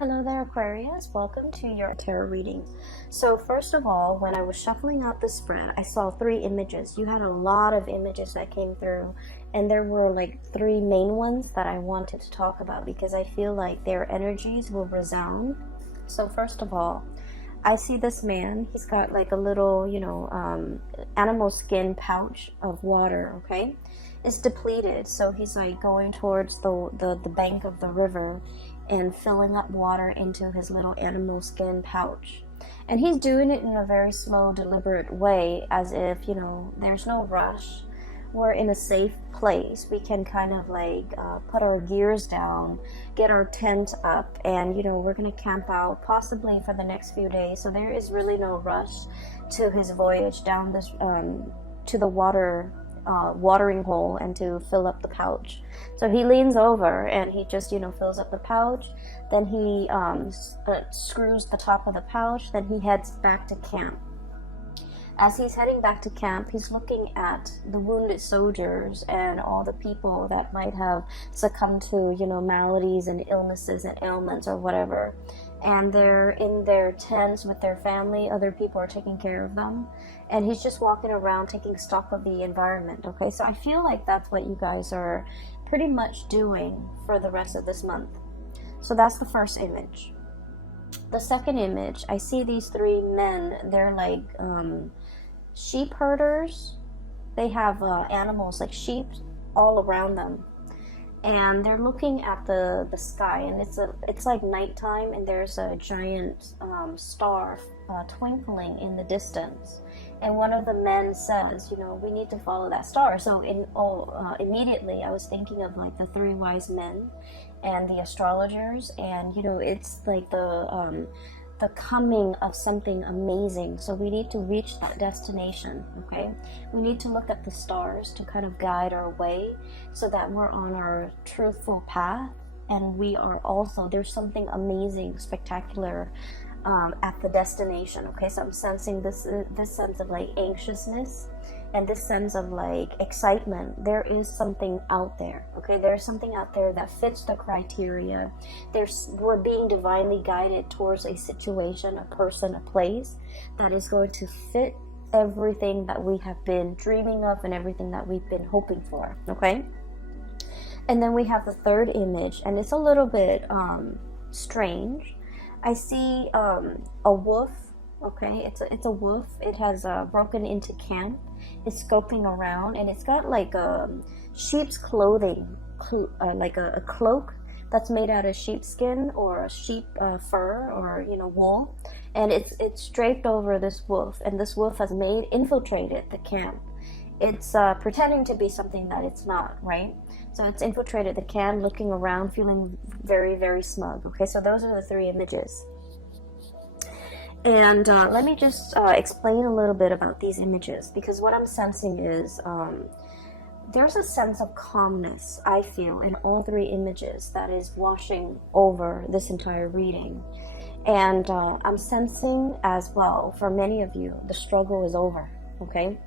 Hello there, Aquarius. Welcome to your tarot reading. So first of all, when I was shuffling out the spread, I saw three images. You had a lot of images that came through, and there were like three main ones that I wanted to talk about because I feel like their energies will resound. So first of all, I see this man. He's got like a little, animal skin pouch of water, okay? It's depleted, so he's like going towards the bank of the river and filling up water into his little animal skin pouch. And he's doing it in a very slow, deliberate way, as if, there's no rush. We're in a safe place. We can kind of like put our gears down, get our tent up, and we're gonna camp out possibly for the next few days. So there is really no rush to his voyage down this to the watering hole and to fill up the pouch. So he leans over and he just fills up the pouch. Then he screws the top of the pouch. Then he heads back to camp. As he's heading back to camp, he's looking at the wounded soldiers and all the people that might have succumbed to, maladies and illnesses and ailments or whatever. And they're in their tents with their family. Other people are taking care of them. And he's just walking around taking stock of the environment, okay? So I feel like that's what you guys are pretty much doing for the rest of this month. So that's the first image. The second image, I see these three men. They're like sheep herders. They have animals like sheep all around them, and they're looking at the sky, and it's like nighttime, and there's a giant star twinkling in the distance. And one of the men says, we need to follow that star. So immediately I was thinking of like the three wise men and the astrologers, and it's like the coming of something amazing. So we need to reach that destination, okay? We need to look at the stars to kind of guide our way so that we're on our truthful path, and we are also, there's something amazing, spectacular at the destination, okay? So I'm sensing this sense of like anxiousness and this sense of like excitement. There is something out there, okay? There's something out there that fits the criteria. We're being divinely guided towards a situation, a person, a place that is going to fit everything that we have been dreaming of and everything that we've been hoping for, okay? And then we have the third image, and it's a little bit strange. I see a wolf, okay? It's a wolf. It has broken into camp. It's scoping around, and it's got like sheep's clothing, like a cloak that's made out of sheepskin or sheep fur or wool, and it's draped over this wolf, and this wolf has infiltrated the camp. It's pretending to be something that it's not, right? So it's infiltrated the camp, looking around, feeling very, very smug. Okay, so those are the three images. And let me just explain a little bit about these images, because what I'm sensing is there's a sense of calmness, I feel, in all three images that is washing over this entire reading. And I'm sensing as well, for many of you, the struggle is over, okay?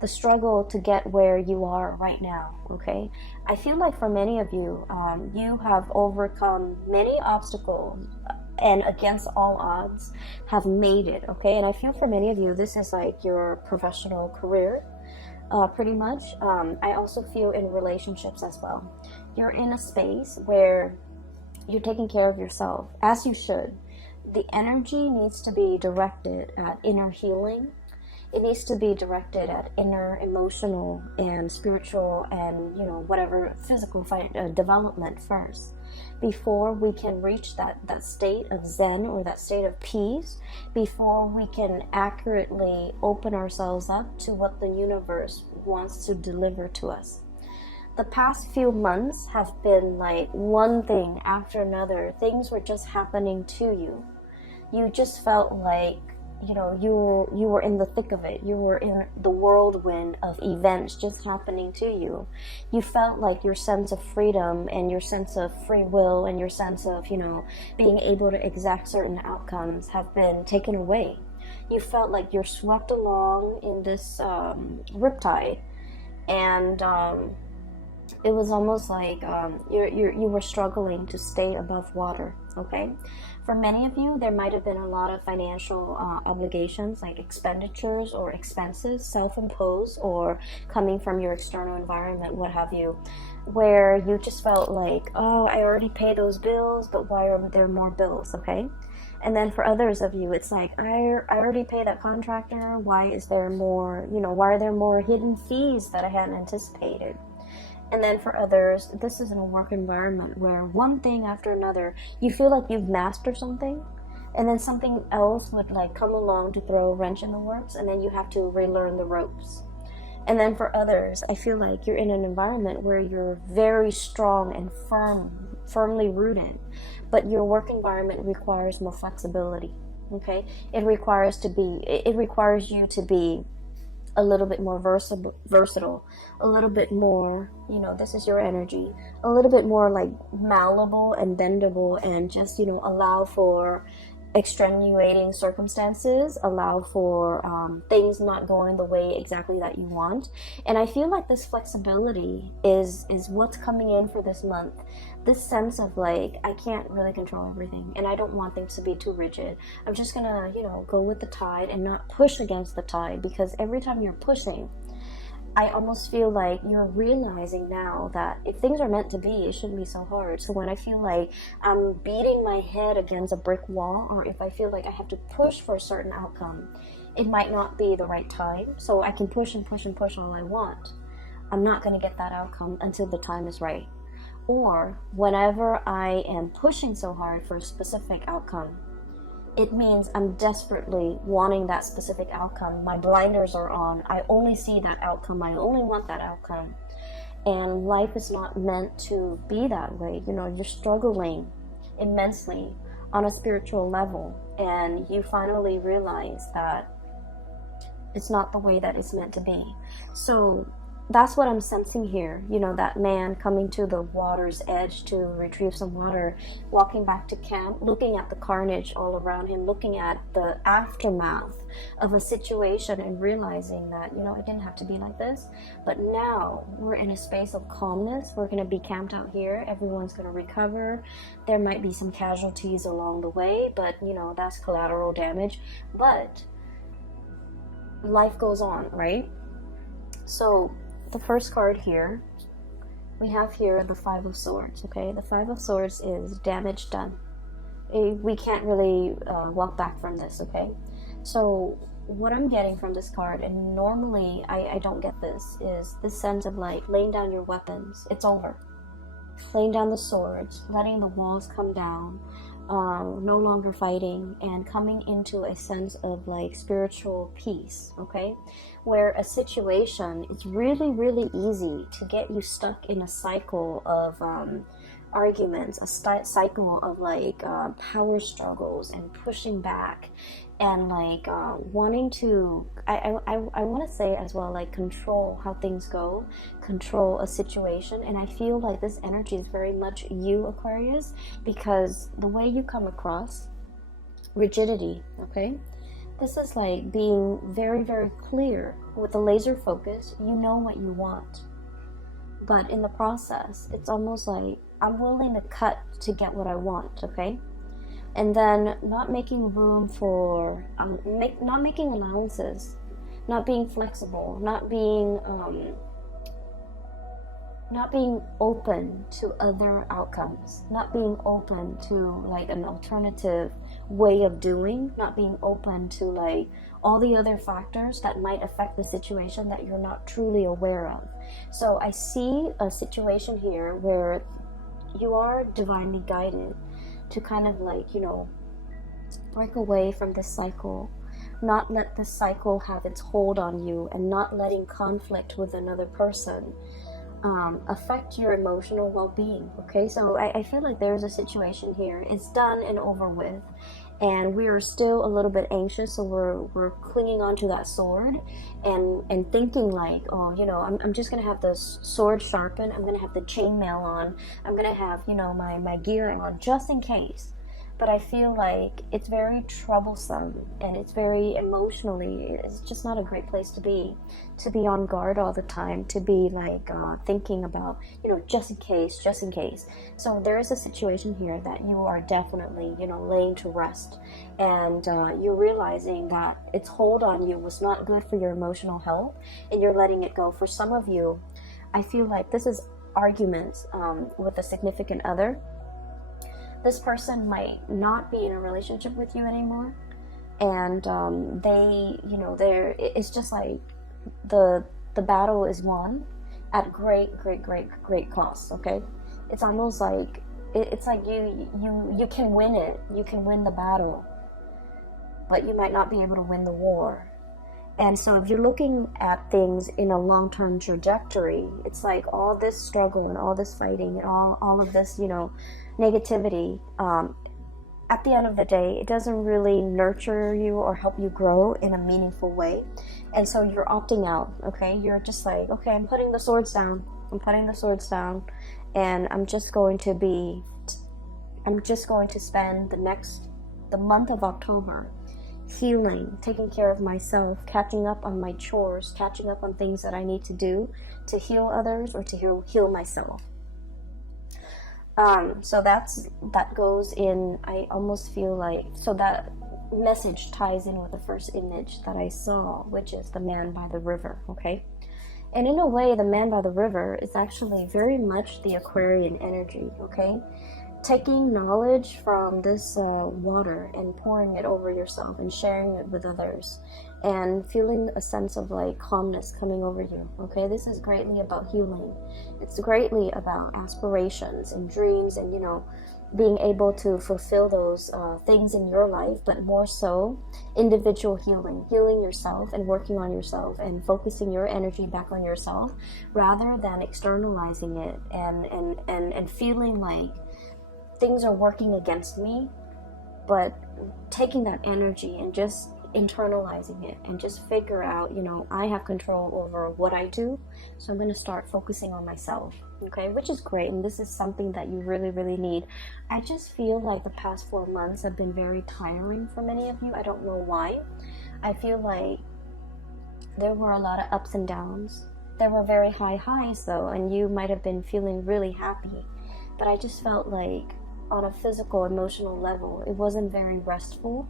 The struggle to get where you are right now, okay? I feel like for many of you, you have overcome many obstacles and against all odds have made it, okay? And I feel for many of you, this is like your professional career, pretty much. I also feel in relationships as well. You're in a space where you're taking care of yourself, as you should. The energy needs to be directed at inner healing. It needs to be directed at inner emotional and spiritual and whatever physical development first, before we can reach that state of zen or that state of peace, before we can accurately open ourselves up to what the universe wants to deliver to us. The past few months have been like one thing after another. Things were just happening to you. You just felt like you were in the thick of it. You were in the whirlwind of events just happening to you. You felt like your sense of freedom and your sense of free will and your sense of, being able to exact certain outcomes have been taken away. You felt like you're swept along in this riptide, and It was almost like you were struggling to stay above water, okay? For many of you, there might have been a lot of financial obligations, like expenditures or expenses, self-imposed or coming from your external environment, what have you, where you just felt like, oh, I already paid those bills, but why are there more bills, okay? And then for others of you, it's like, I already paid that contractor. Why is there more, why are there more hidden fees that I hadn't anticipated? And then for others, this is in a work environment where one thing after another, you feel like you've mastered something, and then something else would like come along to throw a wrench in the works, and then you have to relearn the ropes. And then for others, I feel like you're in an environment where you're very strong and firmly rooted, but your work environment requires more flexibility, okay? It requires you to be a little bit more versatile, a little bit more, this is your energy, a little bit more like malleable and bendable, and just, allow for extenuating circumstances, allow for things not going the way exactly that you want. And I feel like this flexibility is what's coming in for this month. This sense of like, I can't really control everything, and I don't want things to be too rigid. I'm just gonna, go with the tide and not push against the tide, because every time you're pushing, I almost feel like you're realizing now that if things are meant to be, it shouldn't be so hard. So when I feel like I'm beating my head against a brick wall, or if I feel like I have to push for a certain outcome, it might not be the right time. So I can push and push and push all I want. I'm not going to get that outcome until the time is right. Or whenever I am pushing so hard for a specific outcome, it means I'm desperately wanting that specific outcome. My blinders are on. I only see that outcome. I only want that outcome. And life is not meant to be that way. You're struggling immensely on a spiritual level, and you finally realize that it's not the way that it's meant to be. So that's what I'm sensing here. That man coming to the water's edge to retrieve some water, walking back to camp, looking at the carnage all around him, looking at the aftermath of a situation and realizing that, it didn't have to be like this. But now we're in a space of calmness. We're going to be camped out here. Everyone's going to recover. There might be some casualties along the way, but, that's collateral damage. But life goes on, right? So the first card here, we have here the Five of Swords, okay? The Five of Swords is damage done. We can't really walk back from this, okay? So what I'm getting from this card, and normally I don't get this, is this sense of like laying down your weapons. It's over. Laying down the swords, letting the walls come down, no longer fighting, and coming into a sense of like spiritual peace, okay? Where a situation is really, really easy to get you stuck in a cycle of arguments, a cycle of like power struggles and pushing back, and like wanting to, I want to say as well, like control how things go, control a situation. And I feel like this energy is very much you, Aquarius, because the way you come across, rigidity, okay? This is like being very, very clear with a laser focus. You know what you want, but in the process, it's almost like I'm willing to cut to get what I want, okay? And then not making room for, not making allowances, not being flexible, not being open to other outcomes, not being open to like an alternative way of doing, not being open to like all the other factors that might affect the situation that you're not truly aware of. So I see a situation here where you are divinely guided to kind of like, break away from this cycle, not let this cycle have its hold on you, and not letting conflict with another person affect your emotional well-being, okay? So I feel like there's a situation here. It's done and over with, and we are still a little bit anxious, so we're clinging on to that sword and thinking like, oh, I'm just gonna have the sword sharpened, I'm gonna have the chainmail on, I'm gonna have my gear on just in case. but I feel like it's very troublesome and it's very emotionally, it's just not a great place to be on guard all the time, to be like thinking about, just in case, just in case. So there is a situation here that you are definitely, laying to rest, and you're realizing that its hold on you was not good for your emotional health, and you're letting it go. For some of you, I feel like this is arguments with a significant other. This person might not be in a relationship with you anymore, and it's just like the battle is won at great cost. Okay, it's almost like it's like you can win it, you can win the battle, but you might not be able to win the war. And so if you're looking at things in a long-term trajectory, it's like all this struggle and all this fighting and all of this, negativity, at the end of the day, it doesn't really nurture you or help you grow in a meaningful way. And so you're opting out, okay? You're just like, okay, I'm putting the swords down. And I'm just going to spend the month of October healing, taking care of myself, catching up on my chores, catching up on things that I need to do to heal others or to heal myself. So that goes in, I almost feel like, so that message ties in with the first image that I saw, which is the man by the river, okay? And in a way, the man by the river is actually very much the Aquarian energy, okay? Taking knowledge from this water and pouring it over yourself and sharing it with others and feeling a sense of like calmness coming over you, okay? This is greatly about healing. It's greatly about aspirations and dreams and, being able to fulfill those things in your life, but more so individual healing yourself and working on yourself and focusing your energy back on yourself rather than externalizing it and feeling like things are working against me, but taking that energy and just internalizing it and just figure out, I have control over what I do, so I'm going to start focusing on myself, okay, which is great, and this is something that you really need. I just feel like the past 4 months have been very tiring for many of you. I don't know why. I feel like there were a lot of ups and downs. There were very high highs though, and you might have been feeling really happy, but I just felt like on a physical, emotional level, it wasn't very restful.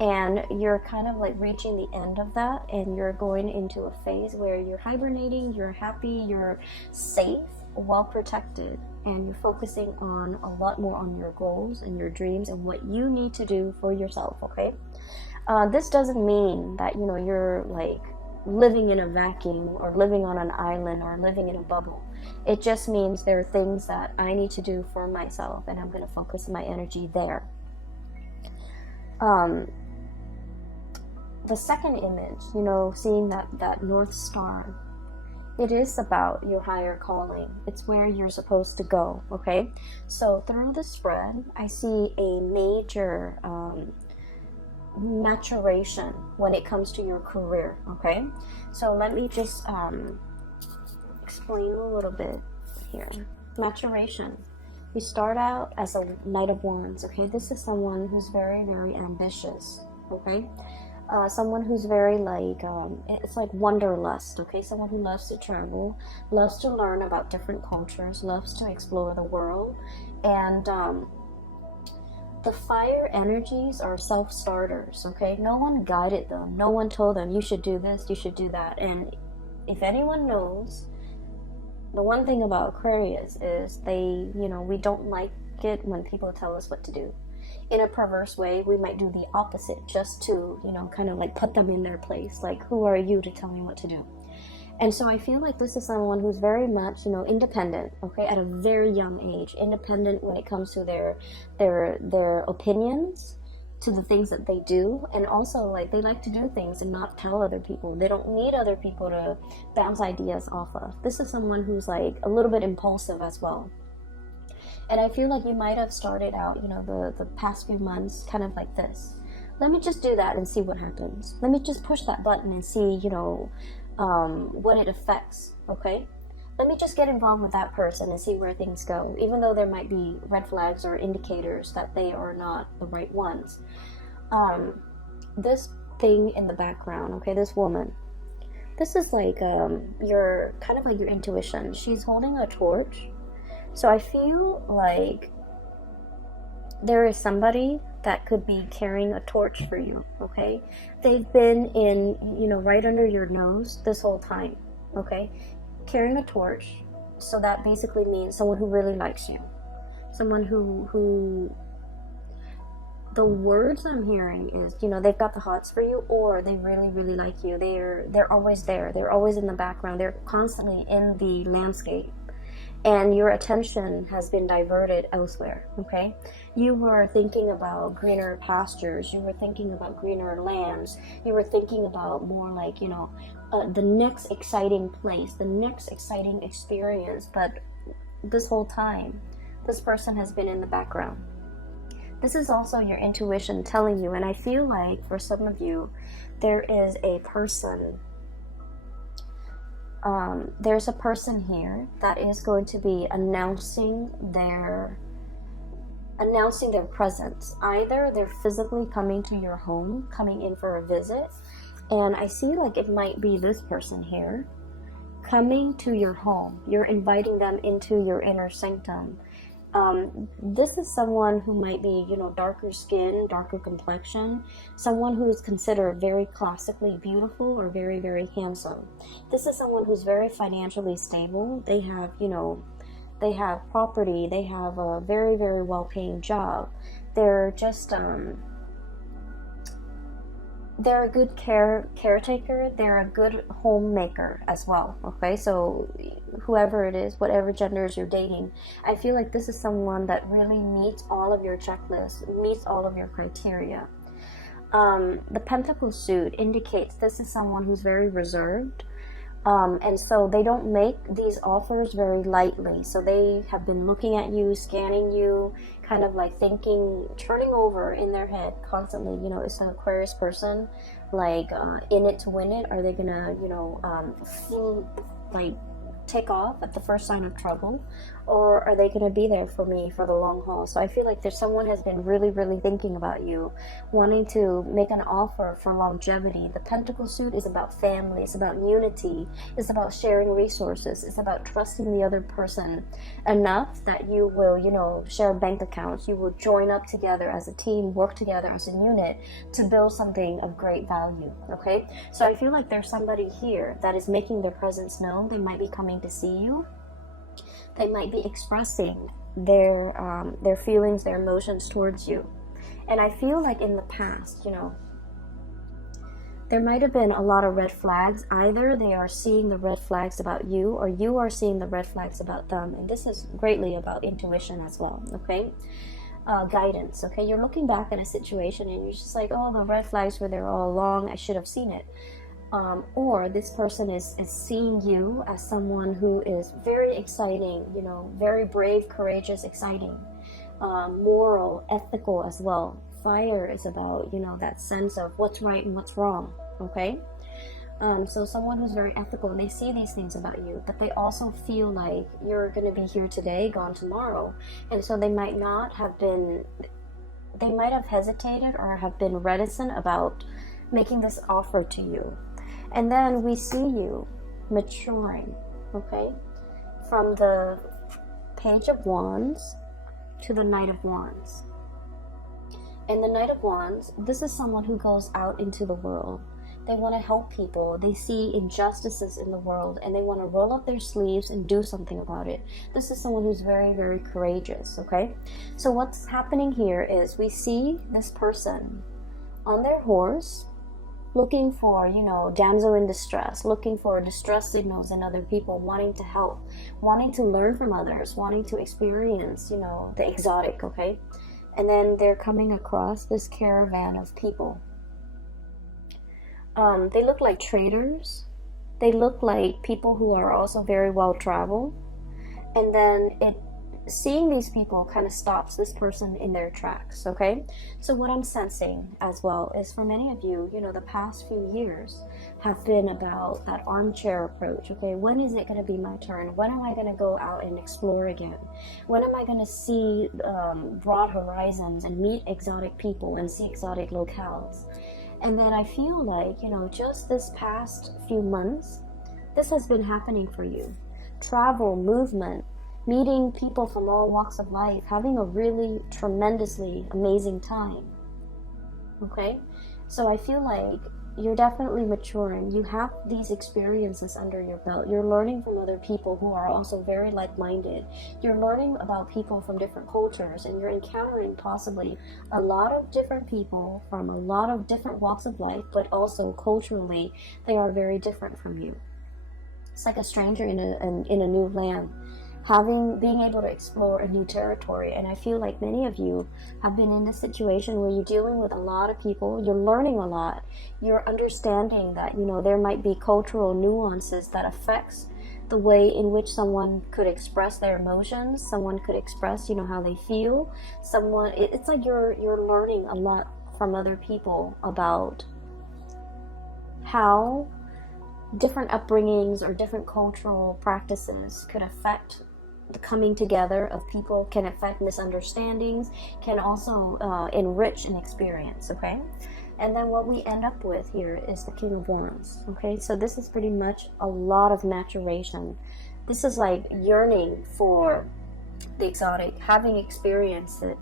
And you're kind of like reaching the end of that, and you're going into a phase where you're hibernating, you're happy, you're safe, well protected, and you're focusing on a lot more on your goals and your dreams and what you need to do for yourself, okay? This doesn't mean that, you're like living in a vacuum or living on an island or living in a bubble. It just means there are things that I need to do for myself, and I'm going to focus my energy there. The second image, seeing that North Star, it is about your higher calling. It's where you're supposed to go, okay? So through the spread, I see a major maturation when it comes to your career, okay? So let me just explain a little bit here. Maturation. You start out as a Knight of Wands, okay? This is someone who's very ambitious, okay? Someone who's very like, it's like wanderlust, okay? Someone who loves to travel, loves to learn about different cultures, loves to explore the world. And the fire energies are self-starters, okay? No one guided them. No one told them, you should do this, you should do that. And if anyone knows, the one thing about Aquarius is we don't like it when people tell us what to do. In a perverse way, we might do the opposite just to, kind of like put them in their place. Like, who are you to tell me what to do? And so I feel like this is someone who's very much, independent, okay, at a very young age. Independent when it comes to their opinions, to the things that they do, and also like they like to do things and not tell other people. They don't need other people to bounce ideas off of. This is someone who's like a little bit impulsive as well. And I feel like you might have started out, the past few months kind of like this. Let me just do that and see what happens. Let me just push that button and see, what it affects, okay? let me just get involved with that person and see where things go, even though there might be red flags or indicators that they are not the right ones. This thing in the background, okay, this woman, this is like your kind of like your intuition. She's holding a torch. So I feel like there is somebody that could be carrying a torch for you, okay? They've been in, right under your nose this whole time, okay? Carrying a torch. So that basically means someone who really likes you. Someone who the words I'm hearing is, they've got the hots for you, or they really, really like you. They're always there. They're always in the background. They're constantly in the landscape. And your attention has been diverted elsewhere, okay? You were thinking about greener pastures. You were thinking about greener lands. You were thinking about more like, the next exciting place, the next exciting experience. But this whole time, this person has been in the background. This is also your intuition telling you, and I feel like for some of you, there is a person. There's a person here that is going to be announcing their presence. Either they're physically coming to your home, coming in for a visit, and I see like it might be this person here coming to your home. You're inviting them into your inner sanctum. This is someone who might be, darker skin, darker complexion, someone who is considered very classically beautiful or very, very handsome. This is someone who's very financially stable. They have, they have property. They have a very, very well-paying job. They're just, they're a good caretaker. They're a good homemaker as well, okay? So whoever it is, whatever genders you're dating, I feel like this is someone that really meets all of your checklists, meets all of your criteria. The pentacle suit indicates this is someone who's very reserved, and so they don't make these offers very lightly. So they have been looking at you, scanning you, kind of like thinking, turning over in their head constantly. It's an Aquarius person, like in it to win it. Are they gonna, take off at the first sign of trouble, or are they going to be there for me for the long haul? So I feel like there's someone has been really, really thinking about you, wanting to make an offer for longevity. The pentacle suit is about family, it's about unity, it's about sharing resources, it's about trusting the other person enough that you will, share bank accounts, you will join up together as a team, work together as a unit to build something of great value, okay? So I feel like there's somebody here that is making their presence known. They might be coming to see you. They might be expressing their feelings, their emotions towards you. And I feel like in the past, there might have been a lot of red flags. Either they are seeing the red flags about you, or you are seeing the red flags about them. And this is greatly about intuition as well, okay? Guidance, okay? You're looking back at a situation and you're just like, oh, the red flags were there all along. I should have seen it. Or this person is seeing you as someone who is very exciting, very brave, courageous, exciting, moral, ethical as well. Fire is about, that sense of what's right and what's wrong, okay? So someone who's very ethical, and they see these things about you, but they also feel like you're going to be here today, gone tomorrow. And so they might have hesitated or have been reticent about making this offer to you. And then we see you maturing, okay? From the Page of Wands to the Knight of Wands. And the Knight of Wands, this is someone who goes out into the world. They want to help people. They see injustices in the world and they want to roll up their sleeves and do something about it. This is someone who's very, very courageous, okay? So what's happening here is we see this person on their horse, looking for, damsel in distress, looking for distress signals in other people, wanting to help, wanting to learn from others, wanting to experience, the exotic, okay? And then they're coming across this caravan of people. They look like traders. They look like people who are also very well traveled. And then seeing these people kind of stops this person in their tracks, okay? So what I'm sensing as well is for many of you, you know, the past few years have been about that armchair approach, okay? When is it going to be my turn? When am I going to go out and explore again? When am I going to see broad horizons and meet exotic people and see exotic locales? And then I feel like, you know, just this past few months, this has been happening for you. Travel, movement, meeting people from all walks of life, having a really tremendously amazing time. Okay? So I feel like you're definitely maturing. You have these experiences under your belt. You're learning from other people who are also very like-minded. You're learning about people from different cultures, and you're encountering possibly a lot of different people from a lot of different walks of life, but also culturally, they are very different from you. It's like a stranger in a new land, being able to explore a new territory. And I feel like many of you have been in this situation where you're dealing with a lot of people, you're learning a lot, you're understanding that, you know, there might be cultural nuances that affects the way in which someone could express their emotions, someone could express, you know, how they feel. It's like you're learning a lot from other people about how different upbringings or different cultural practices could affect the coming together of people, can affect misunderstandings, can also enrich an experience, okay? And then what we end up with here is the King of Wands, okay? So this is pretty much a lot of maturation. This is like yearning for the exotic, having experienced it,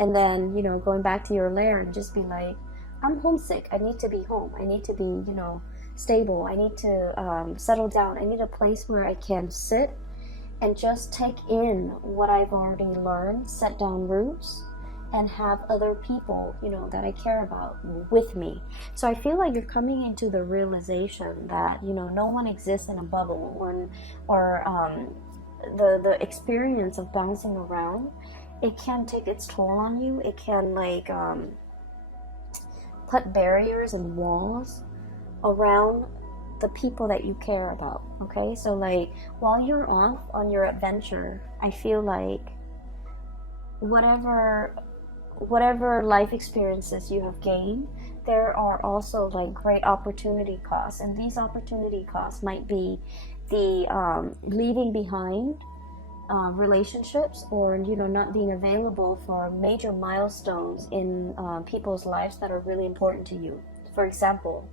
and then, you know, going back to your lair and just be like, I'm homesick, I need to be home, I need to be, you know, stable, I need to settle down, I need a place where I can sit and just take in what I've already learned, set down roots, and have other people, you know, that I care about with me. So I feel like you're coming into the realization that, you know, no one exists in a bubble, the experience of bouncing around, it can take its toll on you. It can like put barriers and walls around the people that you care about, okay? So like while you're off on your adventure, I feel like whatever life experiences you have gained, there are also like great opportunity costs, and these opportunity costs might be the leaving behind relationships, or, you know, not being available for major milestones in people's lives that are really important to you. For example,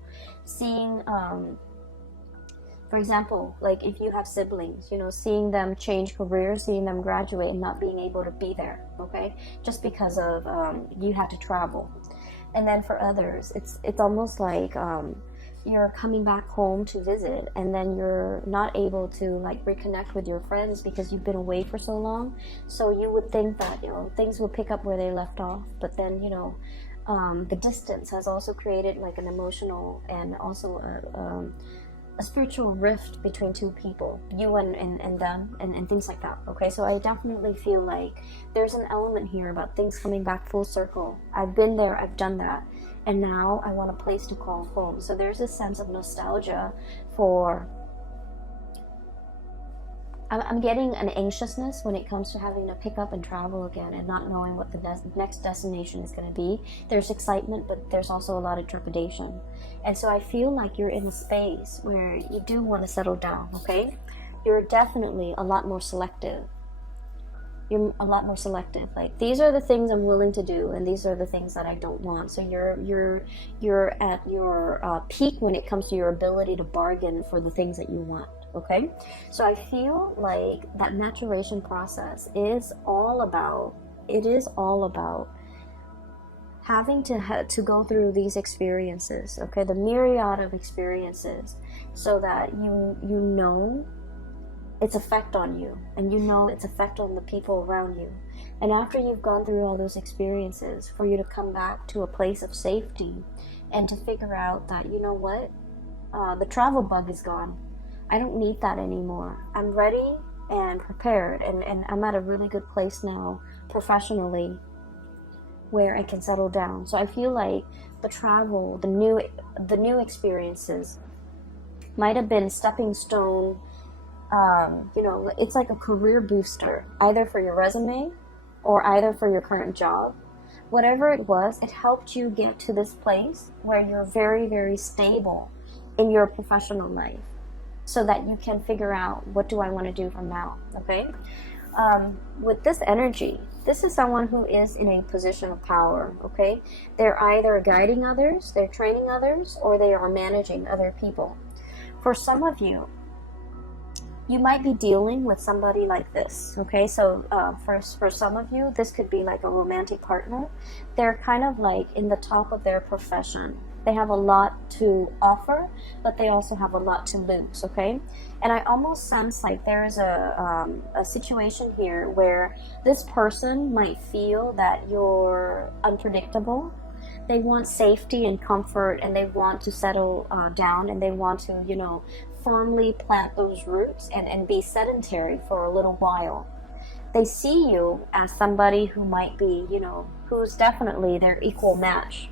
like if you have siblings, you know, seeing them change careers, seeing them graduate and not being able to be there, okay, just because of you had to travel. And then for others, it's almost like you're coming back home to visit, and then you're not able to like reconnect with your friends because you've been away for so long. So you would think that, you know, things will pick up where they left off, but then, you know, the distance has also created like an emotional and also a spiritual rift between two people, you and them, and things like that, okay? So I definitely feel like there's an element here about things coming back full circle. I've been there, I've done that, and now I want a place to call home. So there's this sense of nostalgia for... I'm getting an anxiousness when it comes to having to pick up and travel again and not knowing what the next destination is going to be. There's excitement, but there's also a lot of trepidation. And so I feel like you're in a space where you do want to settle down, okay? You're definitely a lot more selective. You're a lot more selective. Like, these are the things I'm willing to do, and these are the things that I don't want. So you're at your peak when it comes to your ability to bargain for the things that you want. Okay, so I feel like that maturation process is all about having to go through these experiences, okay, the myriad of experiences, so that you know its effect on you, and you know its effect on the people around you. And after you've gone through all those experiences, for you to come back to a place of safety and to figure out that, you know what, the travel bug is gone. I don't need that anymore. I'm ready and prepared, and I'm at a really good place now professionally where I can settle down. So I feel like the travel, the new experiences might have been stepping stone You know, it's like a career booster, either for your resume or either for your current job. Whatever it was, it helped you get to this place where you're very, very stable in your professional life so that you can figure out, what do I want to do from now, okay? With this energy, this is someone who is in a position of power, okay? They're either guiding others, they're training others, or they are managing other people. For some of you, you might be dealing with somebody like this, okay? So for some of you, this could be like a romantic partner. They're kind of like in the top of their profession. They have a lot to offer, but they also have a lot to lose, okay? And I almost sense like there is a situation here where this person might feel that you're unpredictable. They want safety and comfort, and they want to settle down, and they want to, you know, firmly plant those roots and be sedentary for a little while. They see you as somebody who might be, you know, who's definitely their equal match.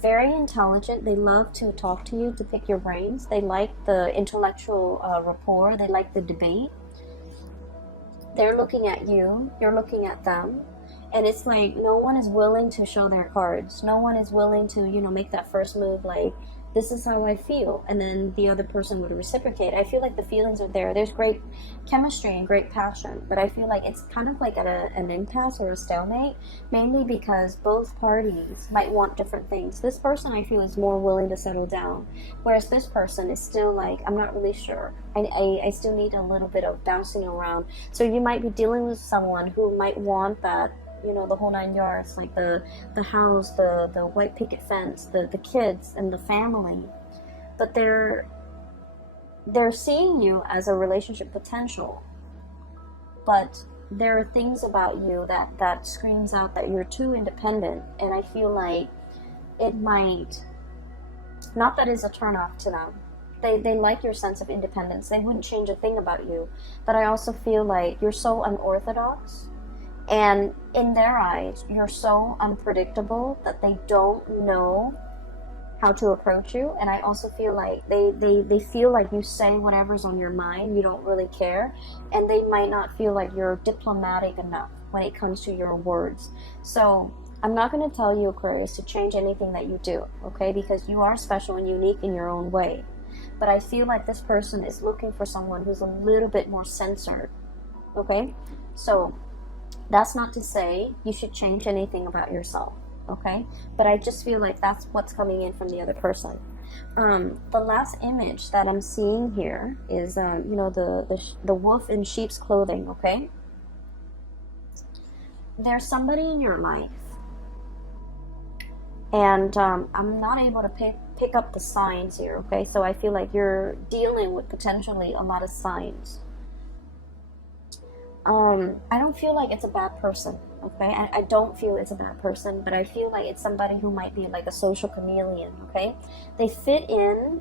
Very intelligent. They love to talk to you, to pick your brains. They like the intellectual rapport. They like the debate. They're looking at you. You're looking at them. And it's like no one is willing to show their cards. No one is willing to, you know, make that first move like, this is how I feel, and then the other person would reciprocate. I feel like the feelings are there. There's great chemistry and great passion, but I feel like it's kind of like at an impasse or a stalemate, mainly because both parties might want different things. This person, I feel, is more willing to settle down, whereas this person is still like, I'm not really sure. I still need a little bit of bouncing around. So you might be dealing with someone who might want that, you know, the whole 9 yards, like the house, the white picket fence, the kids and the family. But they're seeing you as a relationship potential. But there are things about you that screams out that you're too independent, and I feel like it might, not that it's a turnoff to them. They like your sense of independence. They wouldn't change a thing about you. But I also feel like you're so unorthodox, and in their eyes, you're so unpredictable that they don't know how to approach you. And I also feel like they feel like you say whatever's on your mind, you don't really care. And they might not feel like you're diplomatic enough when it comes to your words. So I'm not going to tell you, Aquarius, to change anything that you do, okay? Because you are special and unique in your own way. But I feel like this person is looking for someone who's a little bit more censored, okay? So that's not to say you should change anything about yourself, okay? But I just feel like that's what's coming in from the other person. The last image that I'm seeing here is, you know, the wolf in sheep's clothing, okay? There's somebody in your life, and I'm not able to pick up the signs here, okay? So I feel like you're dealing with potentially a lot of signs. I don't feel like it's a bad person, okay? I don't feel it's a bad person, but I feel like it's somebody who might be like a social chameleon, okay? They fit in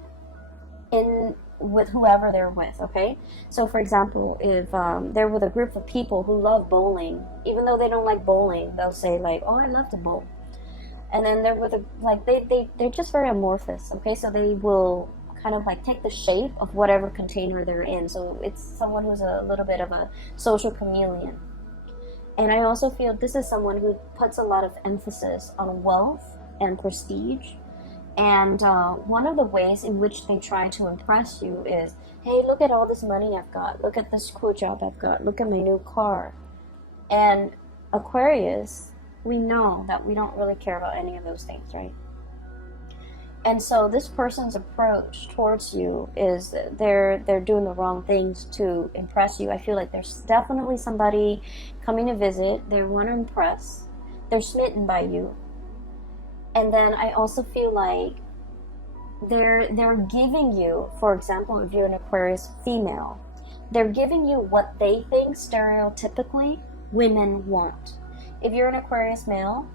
with whoever they're with, okay? So for example, if they're with a group of people who love bowling, even though they don't like bowling, they'll say like, oh, I love to bowl. And then they're with they're just very amorphous, okay? So they will kind of like take the shape of whatever container they're in. So it's someone who's a little bit of a social chameleon. And I also feel this is someone who puts a lot of emphasis on wealth and prestige. And one of the ways in which they try to impress you is, hey, look at all this money I've got. Look at this cool job I've got. Look at my new car. And Aquarius, we know that we don't really care about any of those things, right? And so this person's approach towards you is they're doing the wrong things to impress you. I feel like there's definitely somebody coming to visit. They want to impress. They're smitten by you. And then I also feel like they're giving you, for example, if you're an Aquarius female, they're giving you what they think stereotypically women want. If you're an Aquarius male,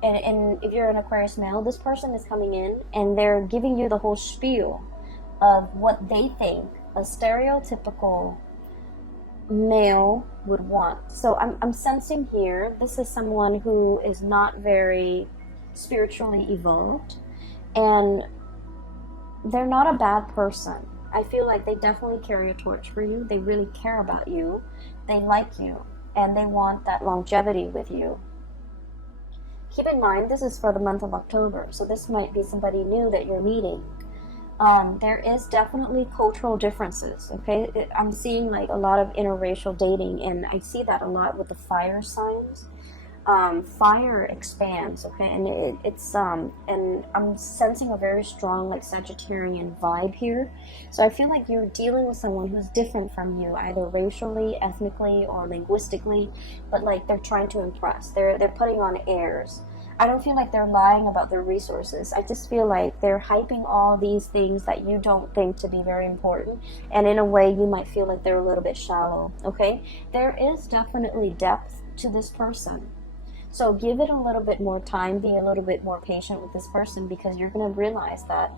and if you're an Aquarius male, this person is coming in and they're giving you the whole spiel of what they think a stereotypical male would want. So I'm sensing here, this is someone who is not very spiritually evolved, and they're not a bad person. I feel like they definitely carry a torch for you. They really care about you. They like you. And they want that longevity with you. Keep in mind, this is for the month of October. So this might be somebody new that you're meeting. There is definitely cultural differences, okay? I'm seeing like a lot of interracial dating, and I see that a lot with the fire signs. Fire expands, okay, and and I'm sensing a very strong like Sagittarian vibe here. So I feel like you're dealing with someone who's different from you, either racially, ethnically, or linguistically, but like they're trying to impress. They're putting on airs. I don't feel like they're lying about their resources. I just feel like they're hyping all these things that you don't think to be very important, and in a way you might feel like they're a little bit shallow, okay? There is definitely depth to this person. So give it a little bit more time, be a little bit more patient with this person, because you're going to realize that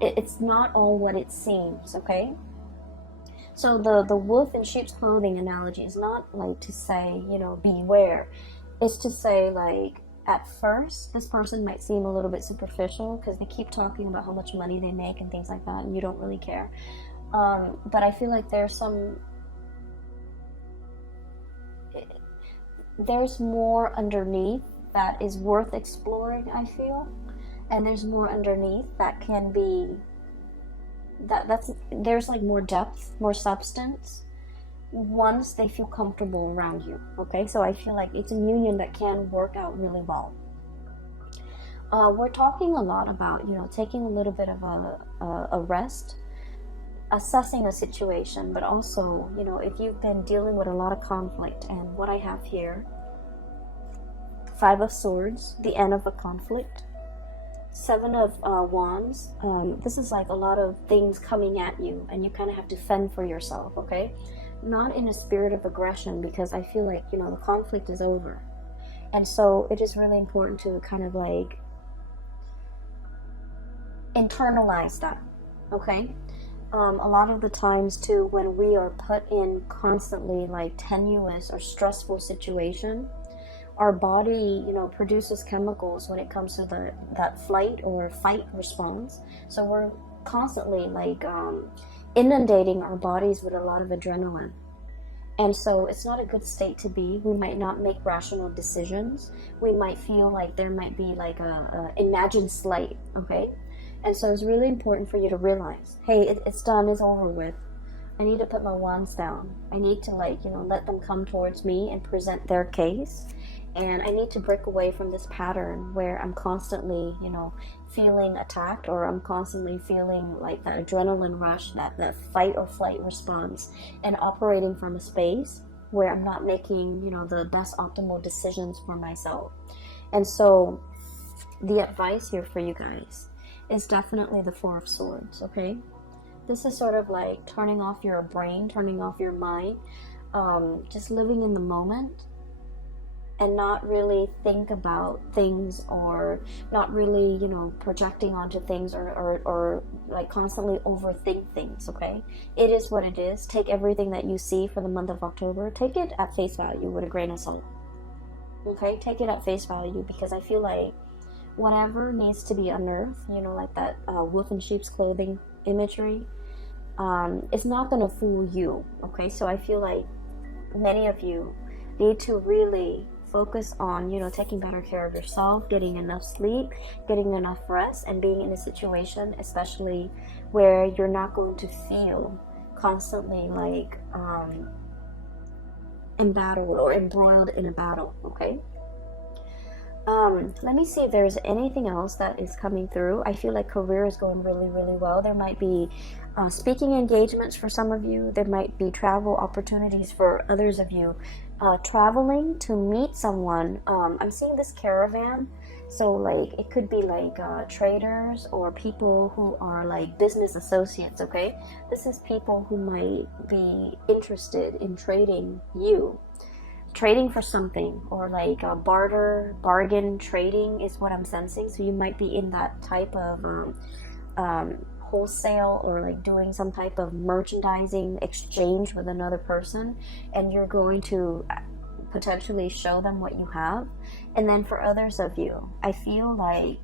it's not all what it seems, okay? So the wolf in sheep's clothing analogy is not like to say, you know, beware. It's to say like, at first, this person might seem a little bit superficial because they keep talking about how much money they make and things like that, and you don't really care. But I feel like there's more underneath that is worth exploring, I feel. And there's more underneath that can be, there's like more depth, more substance, once they feel comfortable around you, okay? So I feel like it's a union that can work out really well. We're talking a lot about, you know, taking a little bit of a rest, assessing a situation, but also, you know, if you've been dealing with a lot of conflict, and what I have here, 5 of Swords, the end of a conflict, 7 of Wands, this is like a lot of things coming at you, and you kind of have to fend for yourself, okay? Not in a spirit of aggression, because I feel like, you know, the conflict is over. And so it is really important to kind of like internalize that, okay? A lot of the times too, when we are put in constantly like tenuous or stressful situation, our body, you know, produces chemicals when it comes to that flight or fight response. So we're constantly like inundating our bodies with a lot of adrenaline. And so it's not a good state to be. We might not make rational decisions. We might feel like there might be like a imagined slight, okay? And so it's really important for you to realize, hey, it's done, it's over with. I need to put my wands down. I need to like, you know, let them come towards me and present their case. And I need to break away from this pattern where I'm constantly, you know, feeling attacked, or I'm constantly feeling like that adrenaline rush, that fight or flight response, and operating from a space where I'm not making, you know, the best optimal decisions for myself. And so the advice here for you guys is definitely the 4 of Swords, okay? This is sort of like turning off your brain, turning off your mind, just living in the moment, and not really think about things, or not really, you know, projecting onto things, or like constantly overthink things, okay? It is what it is. Take everything that you see for the month of October, take it at face value with a grain of salt, okay? Take it at face value, because I feel like whatever needs to be unearthed, you know, like that wolf in sheep's clothing imagery, it's not going to fool you, okay? So I feel like many of you need to really focus on, you know, taking better care of yourself, getting enough sleep, getting enough rest, and being in a situation especially where you're not going to feel constantly like embattled or embroiled in a battle, okay? Let me see if there's anything else that is coming through. I feel like career is going really, really well. There might be speaking engagements for some of you. There might be travel opportunities for others of you. Traveling to meet someone. I'm seeing this caravan. So like it could be like traders or people who are like business associates, okay? This is people who might be interested in trading you. Trading for something, or like bargain trading is what I'm sensing. So you might be in that type of wholesale, or like doing some type of merchandising exchange with another person, and you're going to potentially show them what you have. And then for others of you, I feel like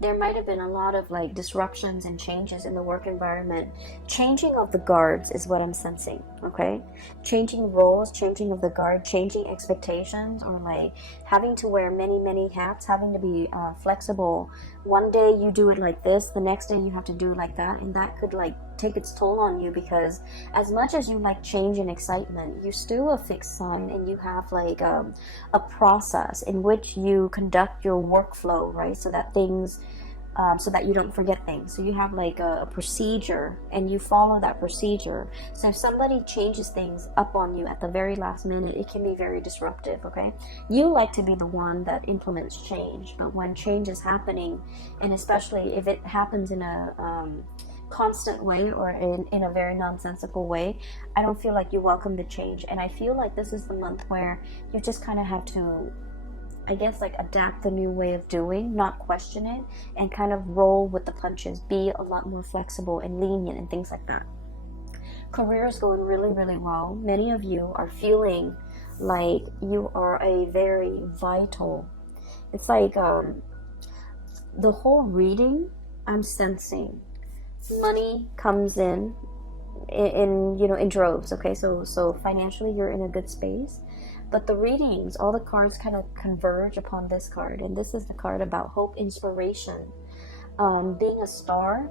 there might have been a lot of like disruptions and changes in the work environment. Changing of the guards is what I'm sensing, okay? Changing roles, changing of the guard, changing expectations, or like having to wear many hats, having to be flexible. One day you do it like this, the next day you have to do it like that, and that could like take its toll on you, because as much as you like change and excitement, you're still a fixed sign, and you have like a process in which you conduct your workflow, right? So that things so that you don't forget things. So you have like a procedure, and you follow that procedure. So if somebody changes things up on you at the very last minute, it can be very disruptive, okay? You like to be the one that implements change, but when change is happening, and especially if it happens in a constant way or in a very nonsensical way, I don't feel like you welcome the change. And I feel like this is the month where you just kind of have to, I guess, like adapt the new way of doing, not question it, and kind of roll with the punches, be a lot more flexible and lenient and things like that. Career is going really well. Many of you are feeling like you are a very vital, it's like the whole reading, I'm sensing money comes in in droves, okay? So financially you're in a good space. But the readings, all the cards kind of converge upon this card. And this is the card about hope, inspiration, being a star,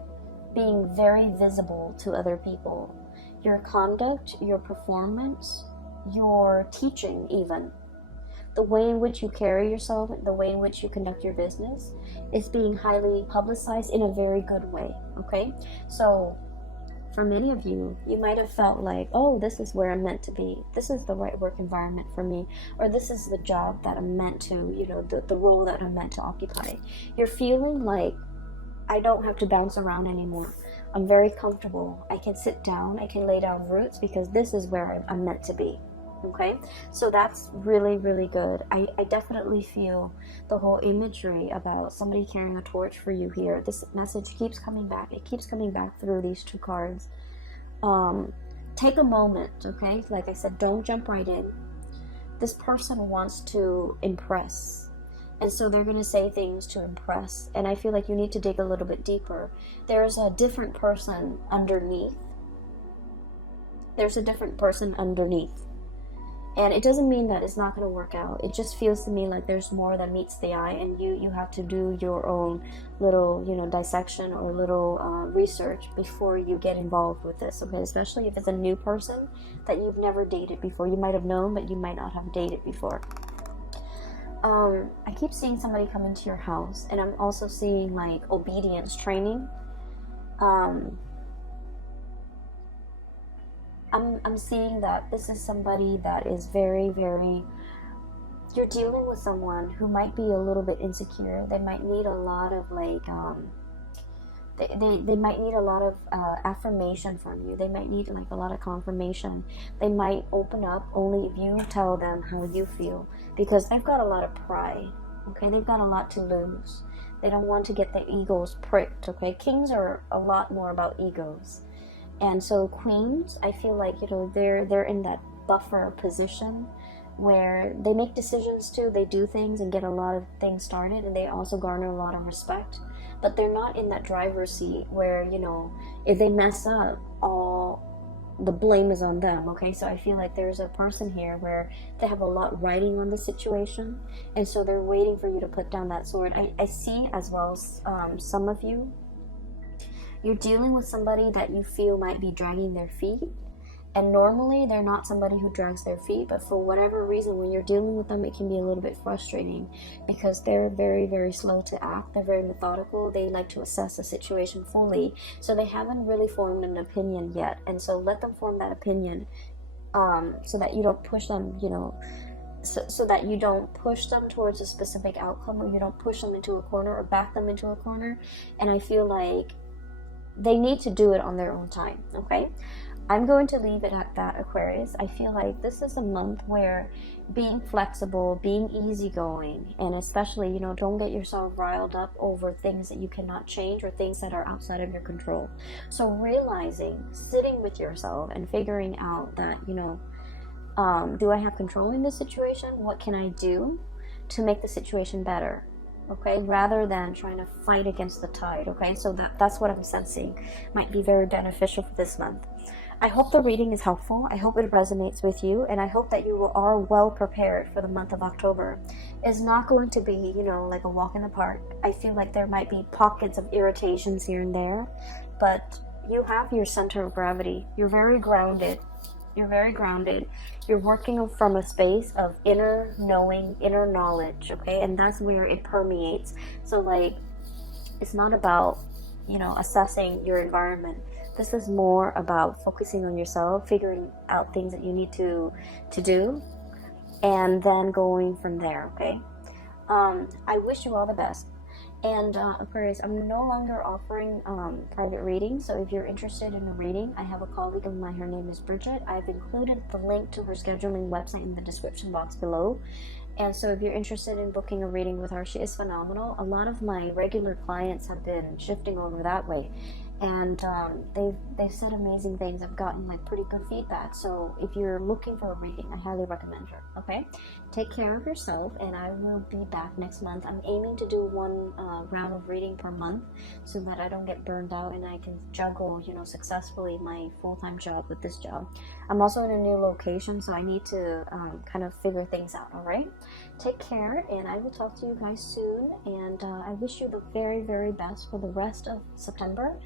being very visible to other people. Your conduct, your performance, your teaching even. The way in which you carry yourself, the way in which you conduct your business is being highly publicized in a very good way, okay? So for many of you, you might have felt like, oh, this is where I'm meant to be. This is the right work environment for me. Or this is the job that I'm meant to, the role that I'm meant to occupy. You're feeling like, I don't have to bounce around anymore. I'm very comfortable. I can sit down. I can lay down roots because this is where I'm meant to be. Okay, so that's really good. I definitely feel the whole imagery about somebody carrying a torch for you here. This message keeps coming back. It keeps coming back through these two cards. Take a moment, okay? Like I said, don't jump right in. This person wants to impress, and so they're going to say things to impress, and I feel like you need to dig a little bit deeper. There's a different person underneath. There's a different person underneath. And it doesn't mean that it's not going to work out. It just feels to me like there's more that meets the eye, and you have to do your own little, dissection or little research before you get involved with this, okay? Especially if it's a new person that you've never dated before. You might have known, but you might not have dated before. I keep seeing somebody come into your house, and I'm also seeing like obedience training. I'm seeing that this is somebody that is very you're dealing with someone who might be a little bit insecure. They might need a lot of like they might need a lot of affirmation from you. They might need like a lot of confirmation. They might open up only if you tell them how you feel, because they've got a lot of pride, okay? They've got a lot to lose. They don't want to get their egos pricked, okay? Kings are a lot more about egos. And so queens, I feel like, they're in that buffer position where they make decisions too. They do things and get a lot of things started, and they also garner a lot of respect. But they're not in that driver's seat where, if they mess up, all the blame is on them, okay? So I feel like there's a person here where they have a lot riding on the situation, and so they're waiting for you to put down that sword. I see as well some of you, you're dealing with somebody that you feel might be dragging their feet, and normally they're not somebody who drags their feet, but for whatever reason, when you're dealing with them, it can be a little bit frustrating because they're very slow to act. They're very methodical. They like to assess the situation fully, so they haven't really formed an opinion yet. And so let them form that opinion, so that you don't push them, so that you don't push them towards a specific outcome, or you don't push them into a corner or back them into a corner. And I feel like they need to do it on their own time, okay? I'm going to leave it at that, Aquarius. I feel like this is a month where being flexible, being easygoing, and especially, don't get yourself riled up over things that you cannot change or things that are outside of your control. So realizing, sitting with yourself and figuring out that, do I have control in this situation? What can I do to make the situation better? okay, rather than trying to fight against the tide, okay? So that's what I'm sensing might be very beneficial for this month. I hope the reading is helpful. I hope it resonates with you, and I hope that you are well prepared for the month of October. It's not going to be, you know, like a walk in the park. I feel like there might be pockets of irritations here and there, but you have your center of gravity. You're very grounded. You're very grounded. You're working from a space of inner knowing, inner knowledge, okay? And that's where it permeates. So, like, it's not about, you know, assessing your environment. This is more about focusing on yourself, figuring out things that you need to do, and then going from there, okay? I wish you all the best. And Aquarius, I'm no longer offering private readings, so if you're interested in a reading, I have a colleague of mine, her name is Bridget. I've included the link to her scheduling website in the description box below. And so if you're interested in booking a reading with her, she is phenomenal. A lot of my regular clients have been shifting over that way, and they've said amazing things. I've gotten like pretty good feedback. So if you're looking for a reading, I highly recommend her. Okay, take care of yourself, and I will be back next month. I'm aiming to do one round of reading per month, so that I don't get burned out and I can juggle, you know, successfully my full-time job with this job. I'm also in a new location, so I need to kind of figure things out. All right, take care, and I will talk to you guys soon. And I wish you the very, very best for the rest of September,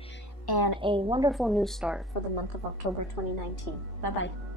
and a wonderful new start for the month of October 2019. Bye bye.